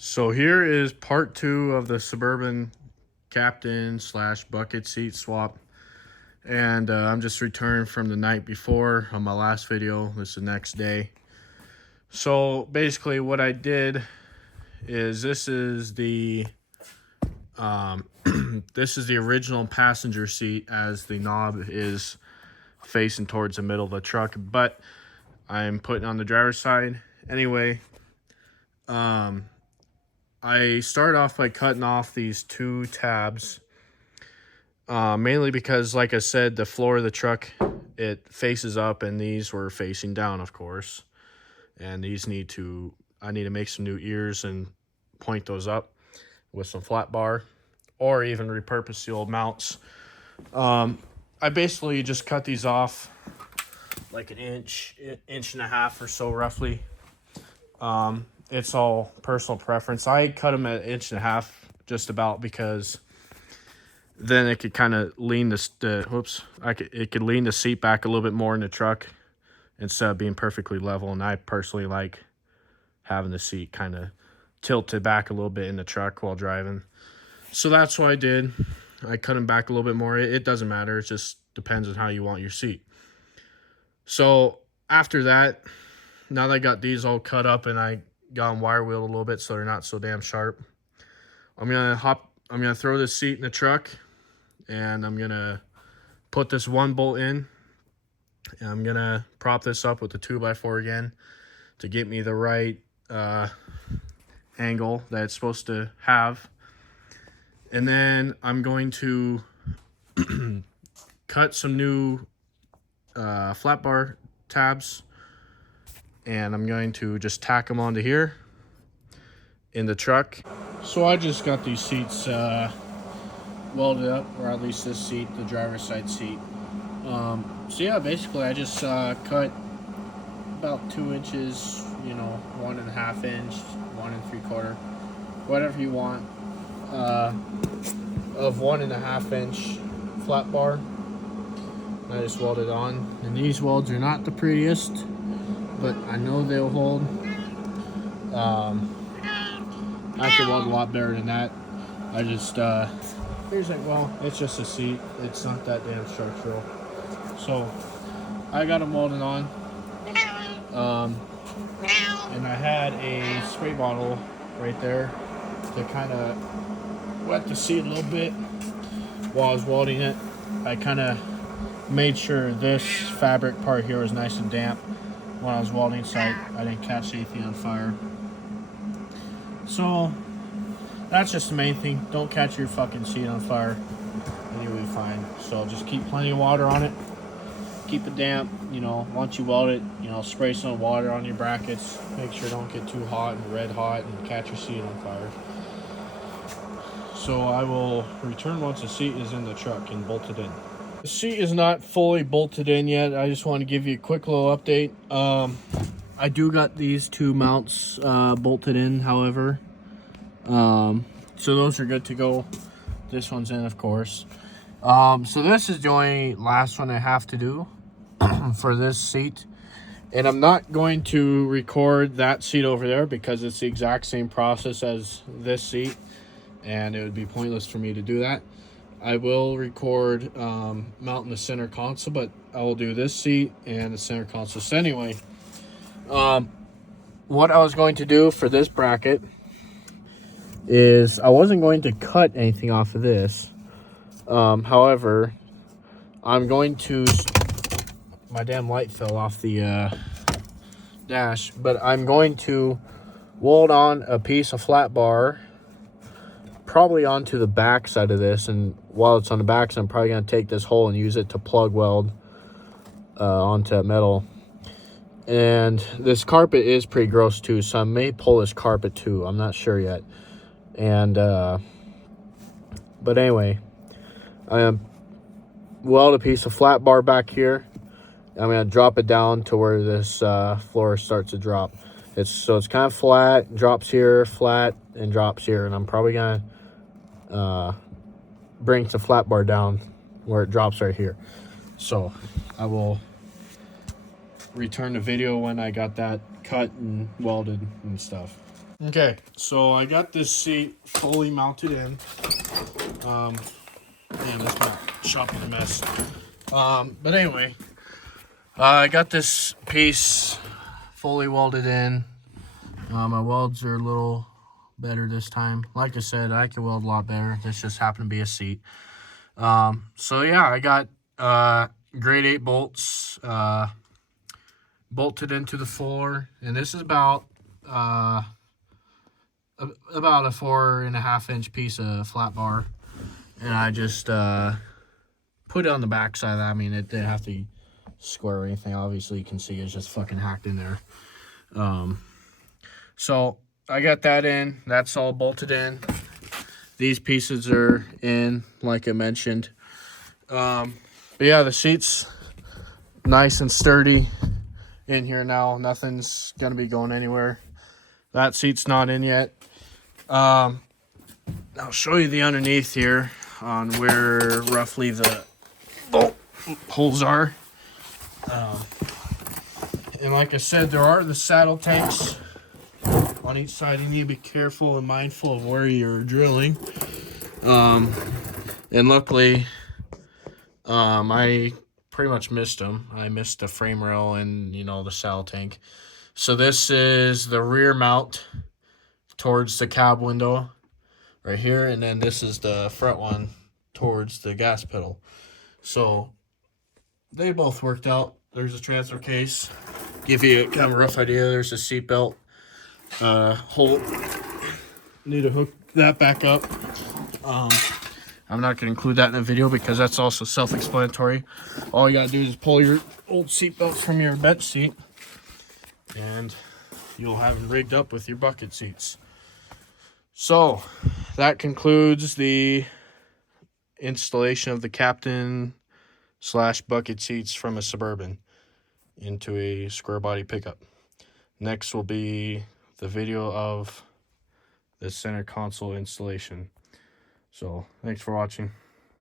So here is part 2 of the Suburban captain slash bucket seat swap. And I'm just returned from the night before on my last video. This is the next day. So basically what I did is this is the this is the original passenger seat, as the knob is facing towards the middle of the truck, but I'm putting on the driver's side. Anyway, I started off by cutting off these 2 tabs, mainly because, like I said, the floor of the truck, it faces up, and these were facing down, of course. And these I need to make some new ears and point those up with some flat bar, or even repurpose the old mounts. I basically just cut these off like an inch and a half or so, roughly. It's all personal preference. I cut them at 1.5 inches just about, because then it could kind of lean it could lean the seat back a little bit more in the truck instead of being perfectly level. And I personally like having the seat kind of tilted back a little bit in the truck while driving. So that's what I did. I cut them back a little bit more. It doesn't matter. It just depends on how you want your seat. So after that, now that I got these all cut up and I got them wire wheeled a little bit so they're not so damn sharp, I'm gonna throw this seat in the truck, and I'm gonna put this 1 bolt in, and I'm gonna prop this up with the 2x4 again to get me the right angle that it's supposed to have. And then I'm going to cut some new flat bar tabs, and I'm going to just tack them onto here in the truck. So I just got these seats welded up, or at least this seat, the driver's side seat. So yeah, basically I just cut about 2 inches, 1.5 inch, 1 3/4, whatever you want, of 1.5 inch flat bar. I just welded on, and these welds are not the prettiest, but I know they'll hold. I could weld a lot better than that. I just here's like, well, it's just a seat, it's not that damn structural. So I got them welded on, and I had a spray bottle right there to kind of wet the seat a little bit while I was welding it. I kind of made sure this fabric part here was nice and damp when I was welding, so I didn't catch anything on fire. So that's just the main thing. Don't catch your fucking seat on fire and you'll be fine. So just keep plenty of water on it. Keep it damp. Once you weld it, spray some water on your brackets. Make sure it don't get too hot and red hot and catch your seat on fire. So I will return once the seat is in the truck and bolted in. The seat is not fully bolted in yet. I just want to give you a quick little update. I do got these 2 mounts bolted in, however. So those are good to go. This one's in, of course. So this is the only last one I have to do for this seat. And I'm not going to record that seat over there because it's the exact same process as this seat, and it would be pointless for me to do that. I will record mounting the center console, but I will do this seat and the center console. So anyway, what I was going to do for this bracket is I wasn't going to cut anything off of this. However, I'm going to... My damn light fell off the dash. But I'm going to weld on a piece of flat bar, probably onto the back side of this. And while it's on the back side, I'm probably going to take this hole and use it to plug weld onto that metal. And this carpet is pretty gross too, so I may pull this carpet too. I'm not sure yet. And but anyway, I weld a piece of flat bar back here. I'm gonna drop it down to where this floor starts to drop. It's kind of flat, drops here, flat, and drops here. And I'm probably gonna bring the flat bar down where it drops right here. So I will return the video when I got that cut and welded and stuff. Okay, so I got this seat fully mounted in. Damn, this shop is a mess. But anyway, I got this piece fully welded in. My welds are a little better this time. Like I said, I can weld a lot better. This just happened to be a seat. So yeah, I got grade 8 bolts bolted into the floor, and this is about a 4.5-inch piece of flat bar, and I just put it on the back side of that. I mean, it didn't have to square or anything. Obviously, you can see it's just fucking hacked in there. So I got that in. That's all bolted in. These pieces are in, like I mentioned. But yeah, the seat's nice and sturdy in here now. Nothing's gonna be going anywhere. That seat's not in yet. I'll show you the underneath here on where roughly the bolt holes are. And like I said, there are the saddle tanks on each side. You need to be careful and mindful of where you're drilling. And luckily, I pretty much missed them. I missed the frame rail and, you know, the saddle tank. So this is the rear mount towards the cab window right here, and then this is the front one towards the gas pedal. So they both worked out. There's a transfer case. Give you kind of a rough idea. There's a seatbelt hole. Need to hook that back up. I'm not going to include that in the video because that's also self-explanatory. All you got to do is pull your old seatbelt from your bench seat, and you'll have them rigged up with your bucket seats. So that concludes the installation of the captain / bucket seats from a Suburban into a square body pickup. Next will be the video of the center console installation. So thanks for watching.